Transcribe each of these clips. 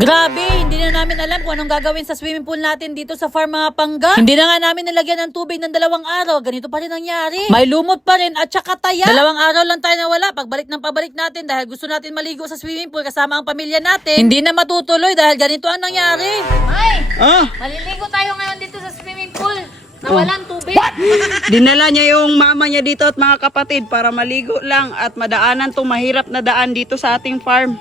Grabe, hindi na namin alam kung anong gagawin sa swimming pool natin dito sa farm mga pangga. Hindi na nga namin nilagyan ng tubig ng 2 araw. Ganito pa rin nangyari. May lumot pa rin at saka taya. 2 araw lang tayo nawala. Pagbalik ng pabalik natin dahil gusto natin maligo sa swimming pool kasama ang pamilya natin. Hindi na matutuloy dahil ganito ang nangyari. Ay! Ah, Maliligo tayo ngayon dito sa swimming pool. Nawalan tubig. dinala niya yung mama niya dito at mga kapatid para maligo lang at madaanan tong mahirap na daan dito sa ating farm.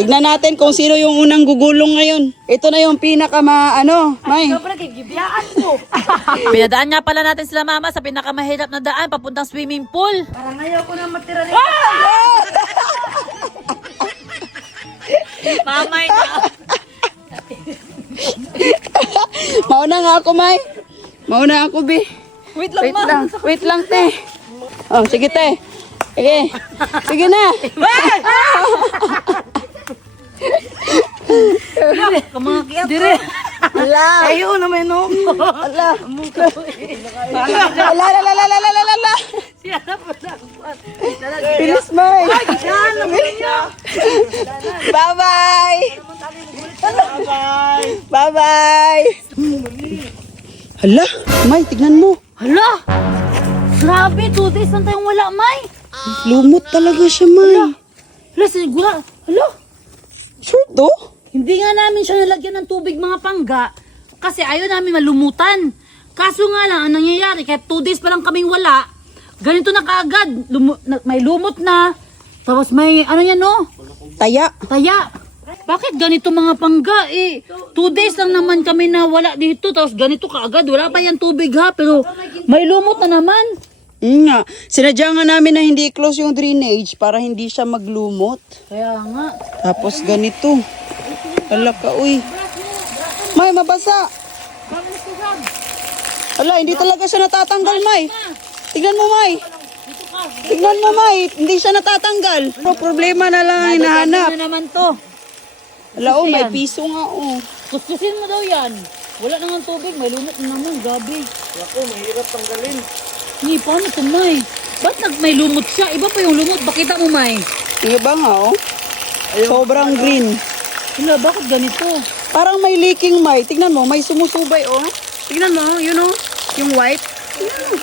Tignan natin kung sino yung unang gugulong ngayon. Ito na yung pinaka May. Sobrang gigibiyaan ko. Pinadaan nga pala natin sila mama sa pinakamahirap na daan papuntang swimming pool. Parang ayaw ko na matira rin. Mamay na. Mauna nga ako, May. Mauna ako, Bi. Wait lang, Wait lang, te. Oh, sige, te. Sige. Sige na. Kumakiyat. Dire. Ala. Ayaw naman no. Ala. Ala. Bilis, May. Bye-bye. Bye-bye. Hala, May, tignan mo. Hala! Grabe, 2 days lang tayong wala, May. Lumot talaga siya, May. Hala, sigura. Hala, Sure to? hindi nga namin siya nalagyan ng tubig mga pangga kasi ayaw namin malumutan. Kaso nga lang, ang nangyayari, kahit 2 days pa lang kaming wala, ganito na kaagad. May lumot na, tapos may, ano yan no? Taya. Taya. Bakit ganito mga pangga eh? 2 days lang naman kami na wala dito, tapos ganito kaagad. Wala pa yan tubig ha, pero may lumot na naman. Nga. Sinadya nga namin na hindi close yung drainage para hindi siya maglumot. Kaya nga. Tapos ganito. Hala ka, uy. May, mabasa. Hala, hindi talaga siya natatanggal, May. Tignan mo, May. Tignan mo, May. Hindi siya natatanggal. Pero problema na lang ang hinahanap. Na naman to. Hala, oh, may piso nga, oh. Kuskusin mo daw yan. Wala nang tubig, may lumot na naman, gabi. Ako, mahirap tanggalin. Ni, paano ito, May? Ba't may lumot siya? Iba pa yung lumot. Bakita mo, May. Yung iba nga, oh. Sobrang green. Wala, bakit ganito? Parang may leaking, May. Tignan mo, may sumusubay, oh. Tignan mo, yun, oh. Yung white.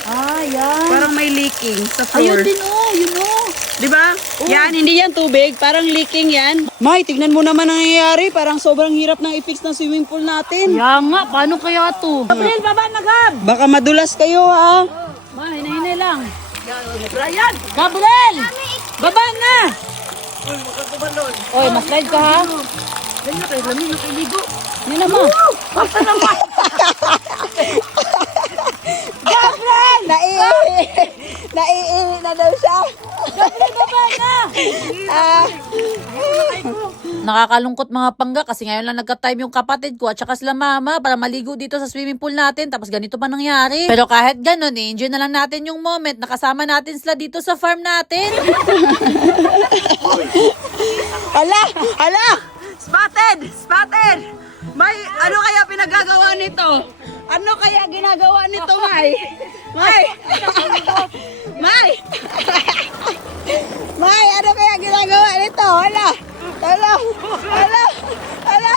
Ah, yan. Parang may leaking sa Ayun floor. din, oh. Yun, oh. Diba? Yan, hindi yan tubig. Parang leaking yan. May, tignan mo naman ang nangyayari. Parang sobrang hirap ng i-fix ng swimming pool natin. Kaya nga, paano kaya to? Gabriel, baba na, Gab! Baka madulas kayo, ha? Ma, hinay lang. Brian! Gabriel! Baba na! Oy, mas-ride ka, ha? Ganyan kayo, lamig na kayo ligo. Yan naman. Basta naman. Naiihi na daw siya. Baba na! Nakakalungkot mga pangga kasi ngayon lang nagka-time yung kapatid ko at saka sila mama para maligo dito sa swimming pool natin tapos ganito pa nangyari. Pero kahit ganun, enjoy na lang natin yung moment na kasama natin sila dito sa farm natin. Hala! Spotted! Spotted! May, ano kaya pinagagawa nito? Ano kaya ginagawa nito, May? May! May! May, ano kaya ginagawa nito? Hala! Hala! Hala! Hala!